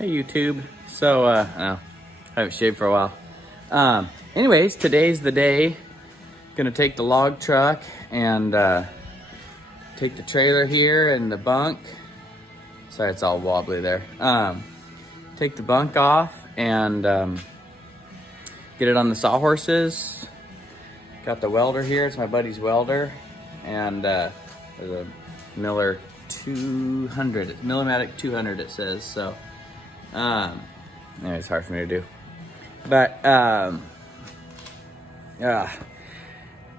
Hey YouTube. So, I haven't shaved for a while. Anyways, today's the day. Gonna take the log truck and take the trailer here and the bunk. Sorry, it's all wobbly there. Take the bunk off and get it on the sawhorses. Got the welder here. It's my buddy's welder, and there's a Miller 200. It's Millimatic 200. It says so. It's hard for me to do, but yeah, I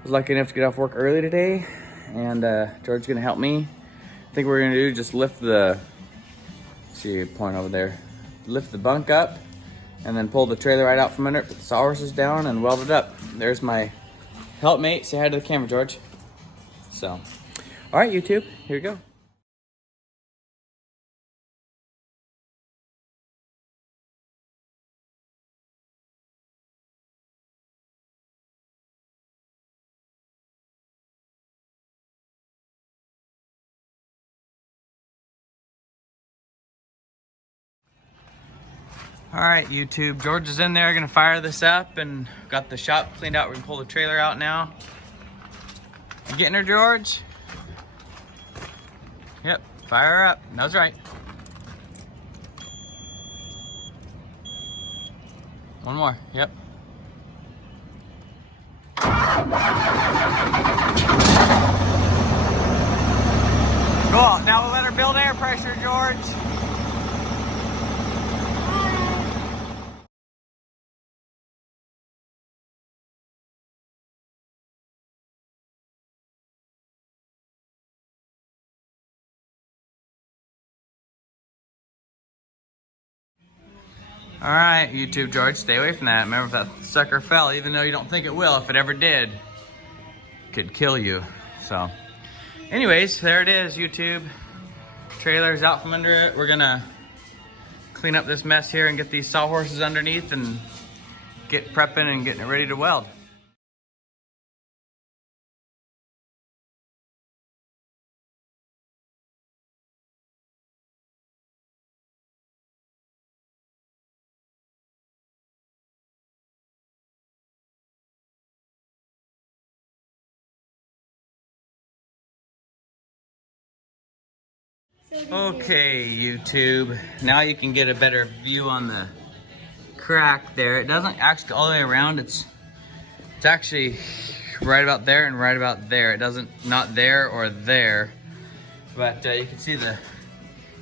was lucky enough to get off work early today, and George's gonna help me. I think what we're gonna do is just lift the, see, point over there, lift the bunk up, and then pull the trailer right out from under it, put the sawhorses down, and weld it up. There's my helpmate. Say hi to the camera, George. So, all right, YouTube, here we go. All right, YouTube, George is in there, gonna fire this up, and got the shop cleaned out. We're gonna pull the trailer out now. You getting her, George? Yep, fire her up. That's right. One more, yep. Cool, now we'll let her build air pressure, George. All right, YouTube, George, stay away from that. Remember, if that sucker fell, even though you don't think it will, if it ever did, it could kill you. So, anyways, there it is, YouTube. Trailer's out from under it. We're gonna clean up this mess here and get these sawhorses underneath and get prepping and getting it ready to weld. Okay, YouTube, now you can get a better view on the crack there. It doesn't actually go all the way around. It's actually right about there and right about there. It doesn't, not there or there, but you can see the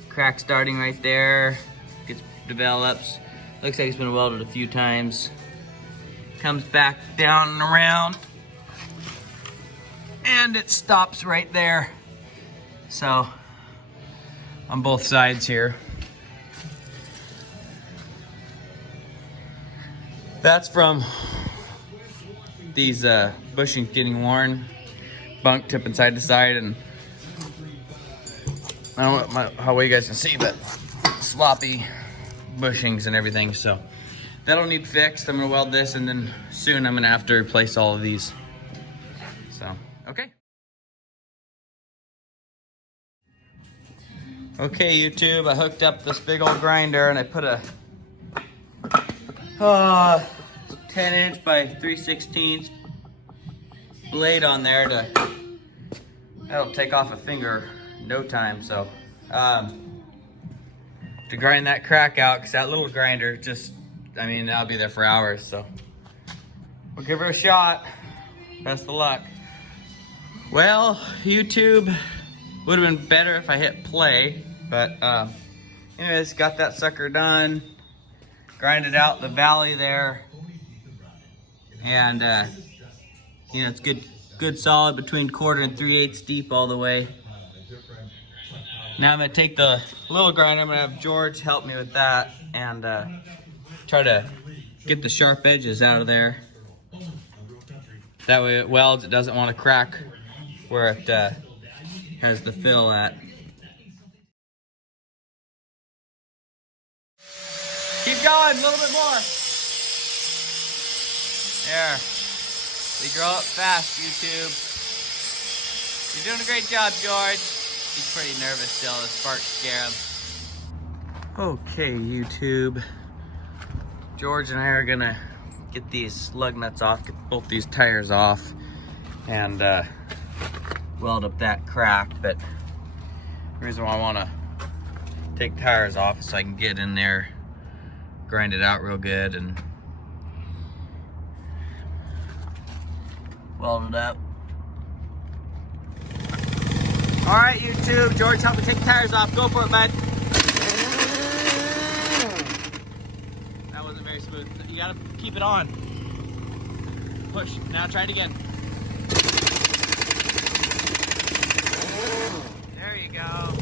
crack starting right there. Gets develops. Looks like it's been welded a few times. Comes back down and around, and it stops right there. So, on both sides here. That's from these bushings getting worn, bunk tipping side to side, and I don't know how well you guys can see, but sloppy bushings and everything. So that'll need fixed. I'm gonna weld this, and then soon I'm gonna have to replace all of these. So, okay. Okay, YouTube, I hooked up this big old grinder, and I put a 10" by 3/16 blade on there that'll take off a finger in no time. So to grind that crack out, because that little grinder just, I mean, that'll be there for hours. So we'll give her a shot. Best of luck. Well, YouTube, would have been better if I hit play, but anyways, got that sucker done. Grinded out the valley there, and you know, it's good solid between 1/4 and 3/8 deep all the way. Now I'm gonna take the little grinder. I'm gonna have George help me with that, and try to get the sharp edges out of there. That way it welds. It doesn't want to crack where it has the fill at. Keep going, a little bit more. There. We grow up fast, YouTube. You're doing a great job, George. He's pretty nervous still. The sparks scare him. Okay, YouTube. George and I are gonna get these lug nuts off, get both these tires off, and weld up that crack. But the reason why I wanna take tires off is so I can get in there, grind it out real good, and weld it up. All right, YouTube. George, help me take the tires off. Go for it, bud. That wasn't very smooth. You gotta keep it on. Push. Now try it again. There you go.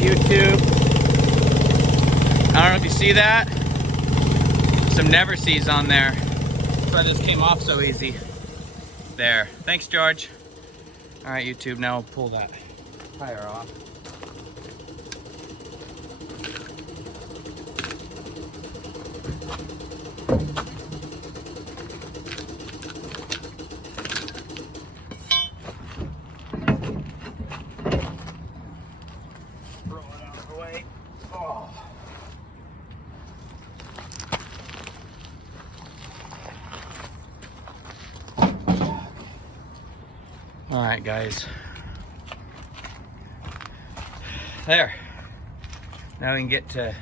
YouTube. I don't know if you see that. Some never sees on there. That's why this came off so easy. There. Thanks, George. All right, YouTube. Now we'll pull that tire off. All right, guys. There. Now we can get to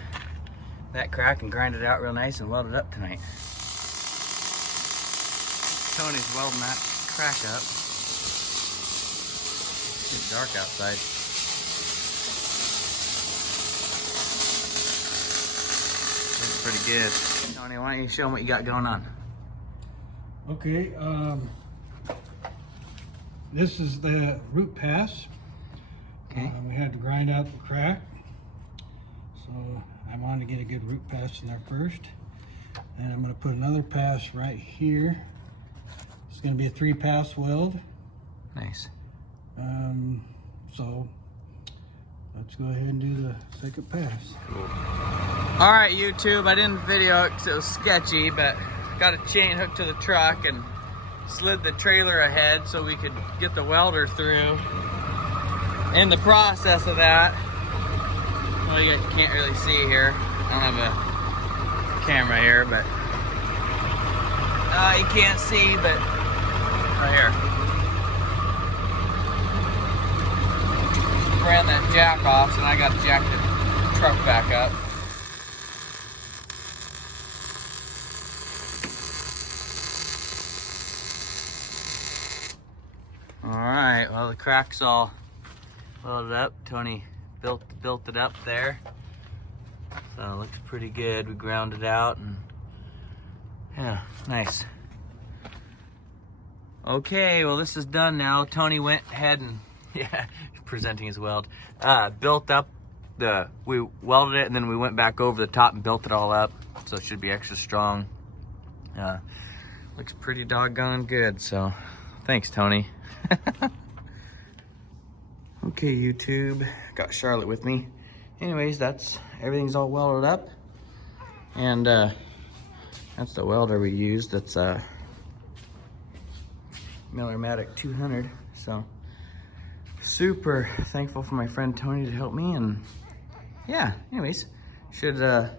that crack and grind it out real nice and weld it up tonight. Tony's welding that crack up. It's dark outside. Looks pretty good. Tony, why don't you show them what you got going on? Okay, this is the root pass. Okay. We had to grind out the crack. So I wanted to get a good root pass in there first. And I'm going to put another pass right here. It's going to be a 3-pass weld. Nice. So let's go ahead and do the second pass. Cool. All right, YouTube, I didn't video it because it was sketchy, but got a chain hooked to the truck and slid the trailer ahead so we could get the welder through. In the process of that, well, you can't really see here. I don't have a camera here, but you can't see, but right here. Ran that jack off, so now I got to jack the truck back up. All right, well, the crack's all welded up. Tony built it up there. So it looks pretty good. We ground it out and yeah, nice. Okay, well, this is done now. Tony went ahead and, yeah, presenting his weld. Built up we welded it and then we went back over the top and built it all up. So it should be extra strong. Looks pretty doggone good, so thanks, Tony. Okay, YouTube, got Charlotte with me. Anyways, everything's all welded up, and that's the welder we used. That's a Miller-Matic 200. So super thankful for my friend Tony to help me, and yeah. Anyways, Should have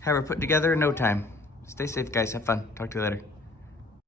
her put together in no time. Stay safe, guys. Have fun. Talk to you later.